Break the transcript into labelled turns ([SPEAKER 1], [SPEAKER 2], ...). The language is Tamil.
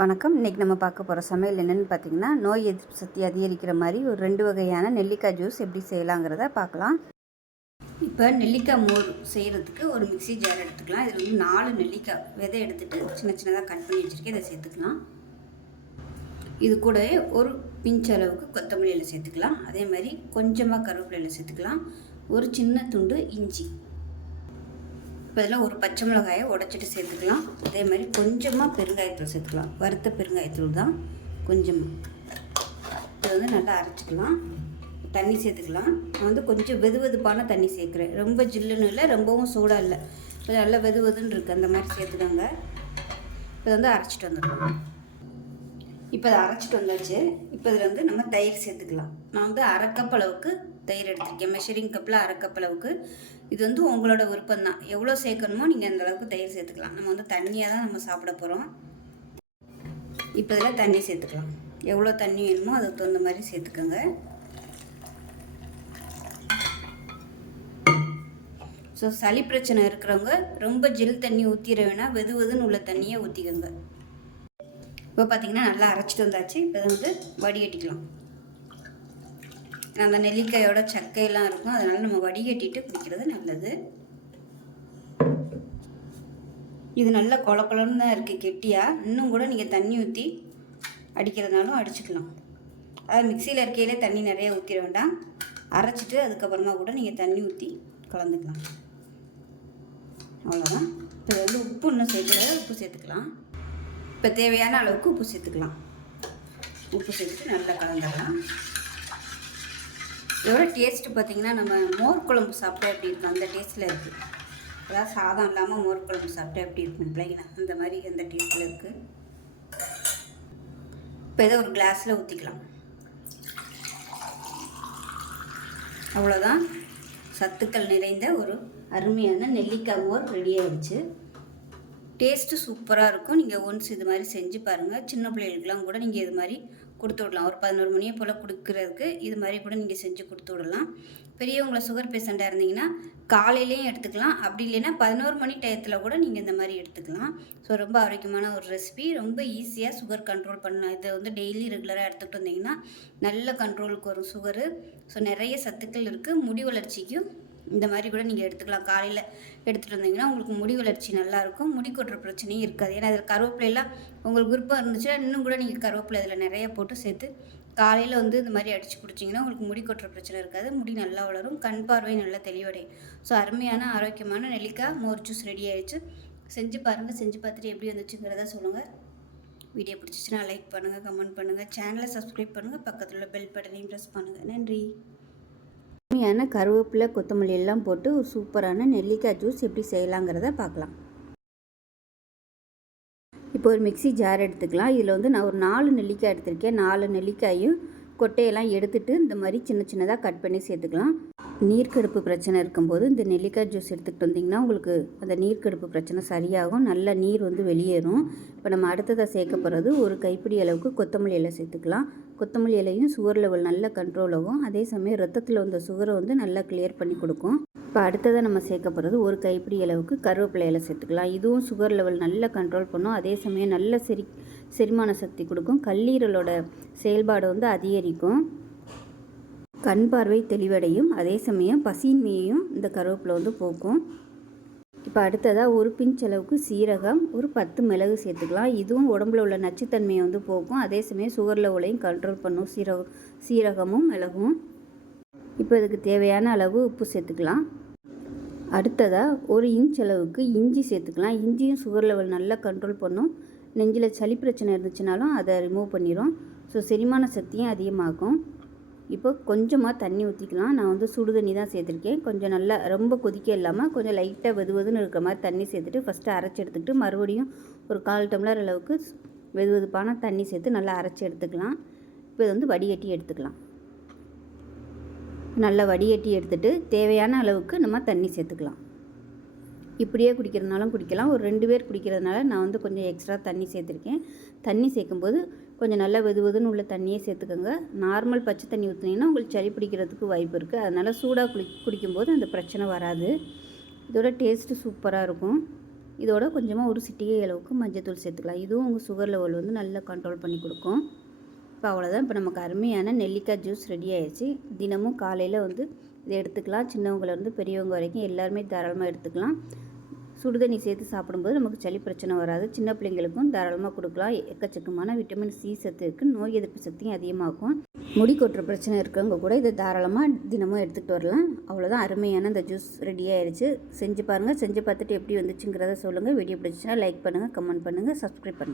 [SPEAKER 1] வணக்கம். இன்றைக்கி நம்ம பார்க்க போகிற சமையல் என்னென்னு பார்த்தீங்கன்னா நோய் எதிர்ப்பு சக்தி அதிகரிக்கிற மாதிரி ஒரு ரெண்டு வகையான நெல்லிக்காய் ஜூஸ் எப்படி செய்யலாங்கிறத பார்க்கலாம். இப்போ நெல்லிக்காய் மோர் செய்கிறதுக்கு ஒரு மிக்ஸி ஜார் எடுத்துக்கலாம். இதில் வந்து நாலு நெல்லிக்காய் விதை எடுத்துகிட்டு சின்ன சின்னதாக கட் பண்ணி வச்சுருக்கேன். இதை சேர்த்துக்கலாம். இது கூட ஒரு பிஞ்ச் அளவுக்கு கொத்தமல்லியில் சேர்த்துக்கலாம். அதே மாதிரி கொஞ்சமாக கருவேப்பிலையில் சேர்த்துக்கலாம். ஒரு சின்ன துண்டு இஞ்சி. இப்போ இதில் ஒரு பச்சை மிளகாயை உடச்சிட்டு சேர்த்துக்கலாம். அதே மாதிரி கொஞ்சமாக பெருங்காயத்தூள் சேர்த்துக்கலாம். வறுத்த பெருங்காயத்தூள் தான் கொஞ்சமாக இது வந்து நல்லா அரைச்சிக்கலாம். தண்ணி சேர்த்துக்கலாம். நான் வந்து கொஞ்சம் வெது வெதுப்பான தண்ணி சேர்க்குறேன். ரொம்ப ஜில்லுன்னு இல்லை ரொம்பவும் சூடாக இல்லை. கொஞ்சம் நல்லா வெது வெதுன்னு இருக்குது அந்த மாதிரி சேர்த்துக்கோங்க. இப்போ வந்து அரைச்சிட்டு வந்துடலாம். இப்போ அதை அரைச்சிட்டு வந்தாச்சு. இப்போ இதில் வந்து நம்ம தயிர் சேர்த்துக்கலாம். நான் வந்து அரை கப் அளவுக்கு தயிர் எடுத்திருக்கேன். மெஷரிங் கப்பில் அரை கப் அளவுக்கு. இது வந்து உங்களோட விருப்பம் தான் எவ்வளோ சேர்க்கணுமோ நீங்கள் அந்த அளவுக்கு தயிர் சேர்த்துக்கலாம். நம்ம வந்து தண்ணியாக தான் நம்ம சாப்பிட போகிறோம் இப்போ இதில் தண்ணி சேர்த்துக்கலாம். எவ்வளோ தண்ணி வேணுமோ அதுக்கு தகுந்த மாதிரி சேர்த்துக்கோங்க. ஸோ சளி பிரச்சனை இருக்கிறவங்க ரொம்ப ஜில் தண்ணி ஊற்றிட வேணால் வெது வெதுன்னு உள்ள தண்ணியை ஊற்றிக்கோங்க இப்போ பார்த்தீங்கன்னா நல்லா அரைச்சிட்டு வந்தாச்சு. இப்போ வந்து வடிகட்டிக்கலாம். அந்த நெல்லிக்காயோட சக்கையெல்லாம் இருக்கும். அதனால் நம்ம வடிகட்டிட்டு குடிக்கிறது நல்லது. இது நல்ல கொல கொலன்னு தான் இருக்குது கெட்டியாக இன்னும் கூட நீங்கள் தண்ணி ஊற்றி அடிக்கிறதுனாலும் அடிச்சுக்கலாம். அதாவது மிக்சியில் இருக்கையிலே தண்ணி நிறைய ஊற்றிட வேண்டாம். அரைச்சிட்டு அதுக்கப்புறமா கூட நீங்கள் தண்ணி ஊற்றி கலந்துக்கலாம். அவ்வளோதான் இப்போ வந்து உப்பு இன்னும் சேர்க்கல. உப்பு சேர்த்துக்கலாம். இப்போ தேவையான அளவுக்கு உப்பு சேர்த்துக்கலாம். உப்பு சேர்த்துட்டு நல்லா கலந்துடலாம் இதோட டேஸ்ட்டு பார்த்திங்கன்னா நம்ம மோர் குழம்பு சாப்பிட்டா எப்படி இருக்கும்? அந்த டேஸ்ட்டில் இருக்குது அதாவது சாதம் இல்லாமல் மோர் குழம்பு சாப்பிட்டா எப்படி இருக்கும்? பிள்ளைங்களா அந்த மாதிரி அந்த டேஸ்ட்டில் இருக்குது இப்போ இதை ஒரு கிளாஸில் ஊற்றிக்கலாம் அவ்வளோதான். சத்துக்கள் நிறைந்த ஒரு அருமையான நெல்லிக்காய் மோர் ரெடி ஆகிடுச்சு டேஸ்ட்டு சூப்பராக இருக்கும். நீங்கள் ஒன்ஸ் இது மாதிரி செஞ்சு பாருங்கள் சின்ன பிள்ளைகளுக்கெல்லாம் கூட நீங்கள் இது மாதிரி கொடுத்து விடலாம். ஒரு பதினோரு மணியை போல் கொடுக்குறதுக்கு இது மாதிரி கூட நீங்கள் செஞ்சு கொடுத்து விடலாம். பெரியவங்களை சுகர் பேஷண்ட்டாக இருந்தீங்கன்னா காலையிலையும் எடுத்துக்கலாம். அப்படி இல்லைன்னா பதினோரு மணி டயத்தில் கூட நீங்கள் இந்த மாதிரி எடுத்துக்கலாம். ஸோ ரொம்ப ஆரோக்கியமான ஒரு ரெசிபி ரொம்ப ஈஸியாக சுகர் கண்ட்ரோல் பண்ணலாம். இதை வந்து டெய்லி ரெகுலராக எடுத்துகிட்டு வந்தீங்கன்னா நல்ல கண்ட்ரோலுக்கு வரும் சுகரு ஸோ நிறைய சத்துக்கள் இருக்குது முடி வளர்ச்சிக்கும் இந்த மாதிரி கூட நீங்கள் எடுத்துக்கலாம். காலையில் எடுத்துகிட்டு வந்தீங்கன்னா உங்களுக்கு முடி வளர்ச்சி நல்லாயிருக்கும் முடி கொட்டுற பிரச்சனையும் இருக்காது. ஏன்னா அதில் கருவேப்பிலையெல்லாம் உங்களுக்கு விருப்பம் இருந்துச்சுன்னா இன்னும் கூட நீங்கள் கருவேப்பிலை அதில் நிறைய போட்டு சேர்த்து காலையில் வந்து இந்த மாதிரி அடித்து குடிச்சிங்கன்னா உங்களுக்கு முடி கொட்டுற பிரச்சனை இருக்காது. முடி நல்லா வளரும். கண் பார்வை நல்லா தெளிவடையும். ஸோ அருமையான ஆரோக்கியமான நெல்லிக்காய் மோர் ஜூஸ் ரெடி ஆயிடுச்சு. செஞ்சு பாருங்கள் செஞ்சு பார்த்துட்டு எப்படி வந்துச்சுங்கிறத சொல்லுங்கள் வீடியோ பிடிச்சிச்சுன்னா லைக் பண்ணுங்கள் கமெண்ட் பண்ணுங்கள் சேனலை சப்ஸ்கிரைப் பண்ணுங்கள் பக்கத்தில் உள்ள பெல் பட்டனையும் ப்ரெஸ் பண்ணுங்கள் நன்றி. அருமையான கருவேப்பிலை கொத்தமல்லி எல்லாம் போட்டு ஒரு சூப்பரான நெல்லிக்காய் ஜூஸ் எப்படி செய்யலாங்கிறத பார்க்கலாம். இப்போ ஒரு மிக்ஸி ஜார் எடுத்துக்கலாம். இதில் வந்து நான் ஒரு நாலு நெல்லிக்காய் எடுத்திருக்கேன். நாலு நெல்லிக்காயும் கொட்டையெல்லாம் எடுத்துட்டு இந்த மாதிரி சின்ன சின்னதாக கட் பண்ணி சேர்த்துக்கலாம். நீர்க்கடுப்பு பிரச்சனை இருக்கும்போது இந்த நெல்லிக்காய் ஜூஸ் எடுத்துக்கிட்டு வந்திங்கன்னா உங்களுக்கு அந்த நீர்க்கடுப்பு பிரச்சனை சரியாகும். நல்ல நீர் வந்து வெளியேறும். இப்போ நம்ம அடுத்ததாக சேர்க்க போகிறது ஒரு கைப்பிடி அளவுக்கு கொத்தமல்லி இலை சேர்த்துக்கலாம். கொத்தமல்லி இலையும் சுகர் லெவல் நல்ல கண்ட்ரோல் ஆகும். அதே சமயம் ரத்தத்தில் வந்த சுகரை வந்து நல்லா கிளியர் பண்ணி கொடுக்கும். இப்போ அடுத்ததாக நம்ம சேர்க்க போகிறது ஒரு கைப்பிடி அளவுக்கு கருவேப்பிலை இலை சேர்த்துக்கலாம். இதுவும் சுகர் லெவல் நல்லா கண்ட்ரோல் பண்ணும். அதே சமயம் நல்ல செரி செரிமான சக்தி கொடுக்கும். கல்லீரலோட செயல்பாடு வந்து அதிகரிக்கும். கண் பார்வை தெளிவடையும். அதே சமயம் பசியின்மையையும் இந்த கருவேப்பிலை வந்து போக்கும். இப்போ அடுத்ததாக ஒரு பிஞ்ச் அளவுக்கு சீரகம் ஒரு பத்து மிளகு சேர்த்துக்கலாம். இதுவும் உடம்புல உள்ள நச்சுத்தன்மையை வந்து போக்கும். அதே சமயம் சுகர் லெவலையும் கண்ட்ரோல் பண்ணும். சீரகம் சீரகமும் மிளகும். இப்போ இதுக்கு தேவையான அளவு உப்பு சேர்த்துக்கலாம். அடுத்ததாக ஒரு இன்ச் அளவுக்கு இஞ்சி சேர்த்துக்கலாம். இஞ்சியும் சுகர் லெவல் நல்லா கண்ட்ரோல் பண்ணும். நெஞ்சில் சளி பிரச்சனை இருந்துச்சுனாலும் அதை ரிமூவ் பண்ணிடும் ஸோ செரிமான சக்தியும் அதிகமாகும். இப்போ கொஞ்சமாக தண்ணி ஊற்றிக்கலாம் நான் வந்து சுடு தண்ணி தான் சேர்த்துருக்கேன். கொஞ்சம் நல்லா ரொம்ப கொதிக்க இல்லாமல் கொஞ்சம் லைட்டாக வெது வெதுன்னு இருக்கிற மாதிரி தண்ணி சேர்த்துட்டு ஃபஸ்ட்டு அரைச்சி எடுத்துக்கிட்டு மறுபடியும் ஒரு கால் டம்ளர் அளவுக்கு வெது வெதுப்பான தண்ணி சேர்த்து நல்லா அரைச்சி எடுத்துக்கலாம். இப்போ இது வந்து வடிகட்டி எடுத்துக்கலாம். நல்லா வடிகட்டி எடுத்துகிட்டு தேவையான அளவுக்கு நம்ம தண்ணி சேர்த்துக்கலாம். இப்படியே குடிக்கிறதுனாலும் குடிக்கலாம். ஒரு ரெண்டு பேர் குடிக்கிறதுனால நான் வந்து கொஞ்சம் எக்ஸ்ட்ரா தண்ணி சேர்த்துருக்கேன். தண்ணி சேர்க்கும்போது கொஞ்சம் நல்லா வெது வெதுன்னு உள்ள தண்ணியே சேர்த்துக்கோங்க. நார்மல் பச்சை தண்ணி ஊற்றுனீங்கன்னா உங்களுக்கு சளி பிடிக்கிறதுக்கு வாய்ப்பு இருக்குது அதனால் சூடாக குளி குடிக்கும்போது அந்த பிரச்சனை வராது. இதோட டேஸ்ட்டு சூப்பராக இருக்கும். இதோட கொஞ்சமாக ஒரு சிட்டிகை அளவுக்கு மஞ்சத்தூள் சேர்த்துக்கலாம். இதுவும் உங்கள் சுகர் லெவல் வந்து நல்லா கண்ட்ரோல் பண்ணி கொடுக்கும். இப்போ அவ்வளோதான் இப்போ நமக்கு அருமையான நெல்லிக்காய் ஜூஸ் ரெடி ஆயிடுச்சு தினமும் காலையில் வந்து இதை எடுத்துக்கலாம். சின்னவங்கலேருந்து பெரியவங்க வரைக்கும் எல்லாருமே தாராளமாக எடுத்துக்கலாம். சுடுதண்ணி சேர்த்து சாப்பிடும்போது நமக்கு சளி பிரச்சனை வராது. சின்ன பிள்ளைங்களுக்கும் தாராளமாக கொடுக்கலாம். எக்கச்சக்கமான விட்டமின் சி சத்து இருக்குது நோய் எதிர்ப்பு சக்தியும் அதிகமாகும். முடி கொட்டுற பிரச்சனை இருக்கிறவங்க கூட இதை தாராளமாக தினமும் எடுத்துகிட்டு வரலாம். அவ்வளோதான் அருமையான இந்த ஜூஸ் ரெடி ஆயிடுச்சு செஞ்சு பாருங்கள் செஞ்சு பார்த்துட்டு எப்படி வந்துச்சுங்கிறத சொல்லுங்கள் வீடியோ பிடிச்சிச்சுன்னா லைக் பண்ணுங்கள் கமெண்ட் பண்ணுங்கள் சப்ஸ்கிரைப் பண்ணுங்கள்